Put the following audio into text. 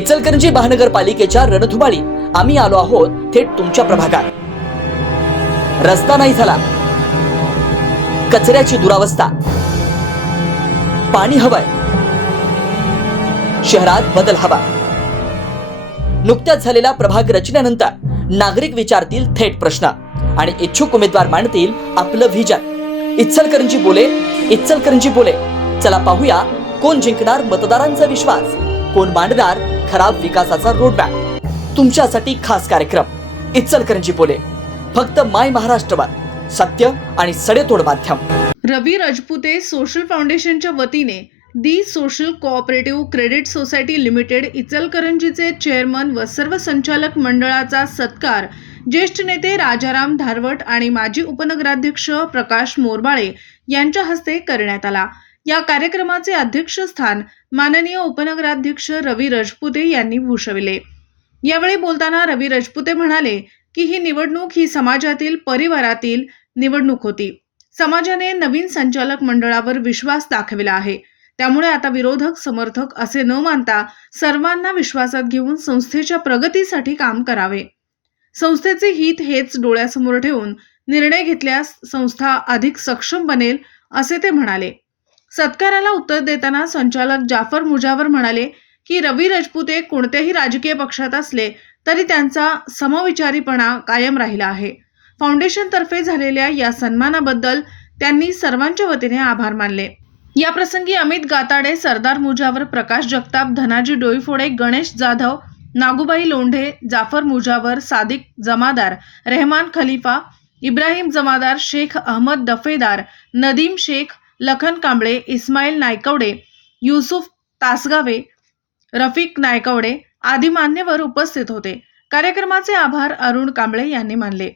इचलकरंजी महानगरपालिकेच्या रणधुमाळी. आम्ही आलो आहोत थेट तुमच्या प्रभागात. रस्ता नाही झाला. कचऱ्याची दुरावस्था. पाणी हवंय. शहरात बदल हवा. नुकत्याच झालेला प्रभाग रचनेनंतर नागरिक विचारतील थेट प्रश्न आणि इच्छुक उमेदवार मांडतील आपलं व्हिजन. इचलकरंजी बोले इचलकरंजी बोले. चला पाहूया कोण जिंकणार मतदारांचा विश्वास कोण मांडणार खराब विकासाचा रोडमॅप तुमच्यासाठी खास कार्यक्रम. इचलकरंजी बोले. फक्त माय महाराष्ट्रवाद सत्य आणि सडेतोड माध्यम. रवी राजपुते सोशल फाउंडेशनच्या वतीने the social cooperative credit society limited इचलकरंजीचे chairman व सर्व संचालक मंडळाचा सत्कार ज्येष्ठ नेते राजाराम धारवट आणि माजी उपनगराध्यक्ष प्रकाश मोरबाळे यांच्या हस्ते करण्यात आला. या कार्यक्रमाचे अध्यक्षस्थान माननीय उपनगराध्यक्ष रवी रजपुते यांनी भूषविले. यावेळी बोलताना रवी रजपुते म्हणाले की ही निवडणूक ही समाजातील परिवारातील निवडणूक होती. समाजाने नवीन संचालक मंडळावर विश्वास दाखविला आहे. त्यामुळे आता विरोधक समर्थक असे न मानता सर्वांना विश्वासात घेऊन संस्थेच्या प्रगतीसाठी काम करावे. संस्थेचे हित हेच डोळ्यासमोर ठेवून निर्णय घेतल्यास संस्था अधिक सक्षम बनेल असे ते म्हणाले. सत्काराला उत्तर देताना संचालक जाफर मुजावर म्हणाले की रवी राजपुते कोणत्याही राजकीय पक्षात असले तरी त्यांचा समविचारीपणा कायम राहिला आहे. फाउंडेशनतर्फे झालेल्या या सन्मानाबद्दल त्यांनी सर्वांच्या वतीने आभार मानले. या प्रसंगी अमित गाताडे सरदार मुजावर प्रकाश जगताप धनाजी डोईफोडे गणेश जाधव नागूबाई लोंढे जाफर मुजावर सादिक जमादार रेहमान खलिफा इब्राहिम जमादार शेख अहमद दफेदार नदीम शेख लखन कांबळे इस्माईल नायकवडे युसुफ तासगावे रफिक नायकवडे आदी मान्यवर उपस्थित होते. कार्यक्रमाचे आभार अरुण कांबळे यांनी मानले.